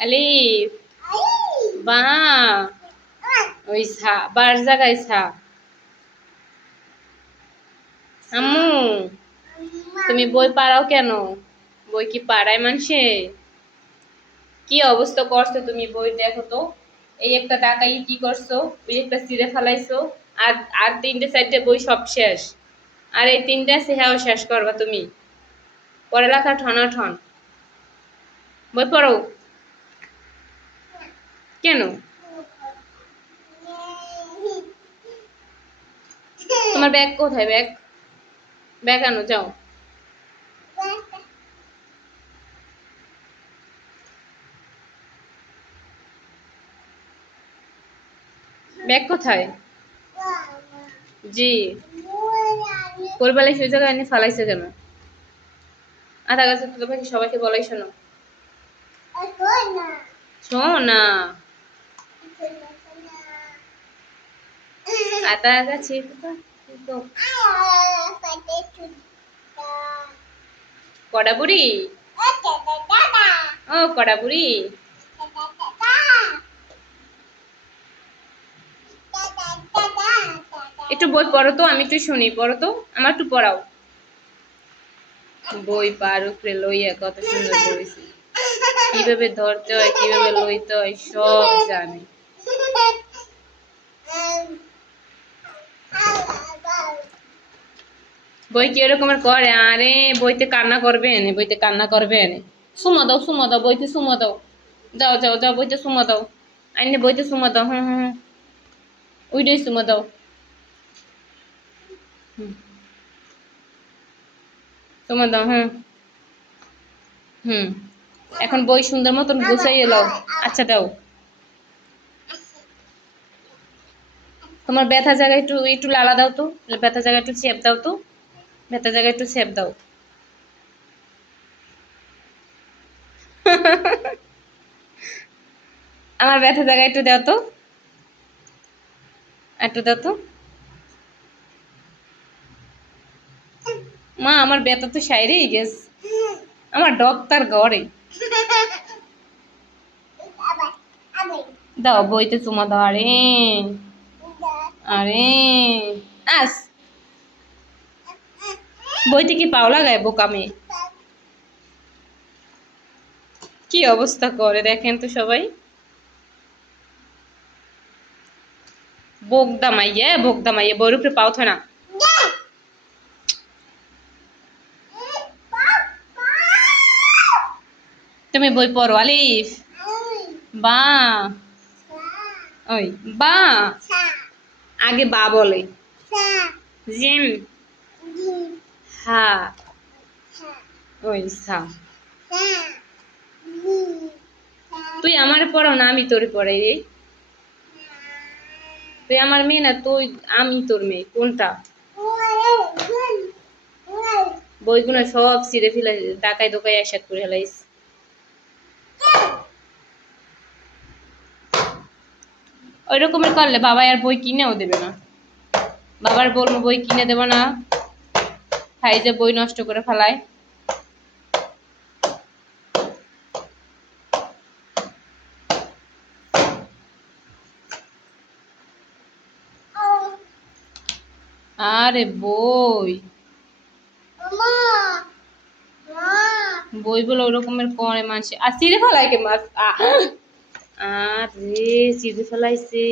আলিফ বা ওই সা বার জায়গায় আম্মু, তুমি বই পারাও কেন? বই কি পাড়ায় মানুষে? কি অবস্থা করছ তুমি বই? দেখো তো, এই একটা টাকাই কি করছ? ওই একটা সিরে ফেলাইছো। আর আর তিনটে, চারটে বই সব শেষ। আর এই তিনটা সেহাও শেষ করবা তুমি। পড়ালেখা ঠনা ঠন বই পড়ো। কেন? তোমার ব্যাগ কোথায়? ব্যাগ? ব্যাগ আনো, যাও। ব্যাগ কোথায়? জি। কোরবালি সেই জায়গায় এনে ফালাইছে কেন? আধা গাছে তো পাখি সবাইকে বলাই শোনো। শোনা আতা গাছে কড়া বুড়ি ও কড়া বুড়ি একটু বই পড়ো তো, আমি একটু শুনি, পড়ো তো, আমার একটু পড়াও। বই পার লইয়া, কত সুন্দর পড়েছি কীভাবে ধরতে হয়, কীভাবে লইতে হয়, সব জানে। বই কি এরকমের করে? আরে, বইতে কান্না করবেন, বইতে কান্না করবেন। সুমা দাও সুমা দাও, বইতে সুমা দাও। যাও যাও যাও, বইতে সুমা দাও। আইনে বইতে সুমা দাও, হুম হুম ওইটাই সুমা দাও। হুম। সুমা দাও, হুম। হুম। এখন বই সুন্দর মতন গুছাই এলো আচ্ছা দাও। তোমার ব্যথা জায়গায় একটু একটু লালা দাও তো। ব্যথা জায়গায় একটু চেপ দাও তো। ব্যথা জায়গায় একটু চেপ দাও। আমার ব্যথা জায়গায় একটু দাও তো। একটু দাও তো। মা, আমার ব্যথা তো সাইরেই গেছে। আমার ডক্টর ঘরে। দাও, বইতে চুমা দাও, আরে। আরে। আস। বইতে কি পাও লাগায় বোকামে। কি অবস্থা করে দেখেন তো সবাই। বোক দামাইয়ে বোক দামাইয়ে বইয়ের উপরে পাও থয় না। তুমি বই পড়ো আলিফ। বা। ওই বা। আগে বা বলে। জিম হা ওই সা তুই আমার পড়াও না, আমি তোর পড়াই রে। তুই আমার মেয়ে না, তুই, আমি তোর মেয়ে। কোনটা? বইগুলো সব ছিঁড়ে ফেলে টাকায় দোকায় একসাথ করে ফেলাইস। ওই রকমের করলে বাবা আর বই কিনেও দেবে না। বাবার বলব বই কিনে দেবো না। ভাই যে বই নষ্ট করে ফেলায়। আরে বই। বই বলে ওরকমের রকমের করে মানুষ। আর সিঁড়ে ফেলায় কে মাছ আরে সিঁড়ে ফেলাইছে।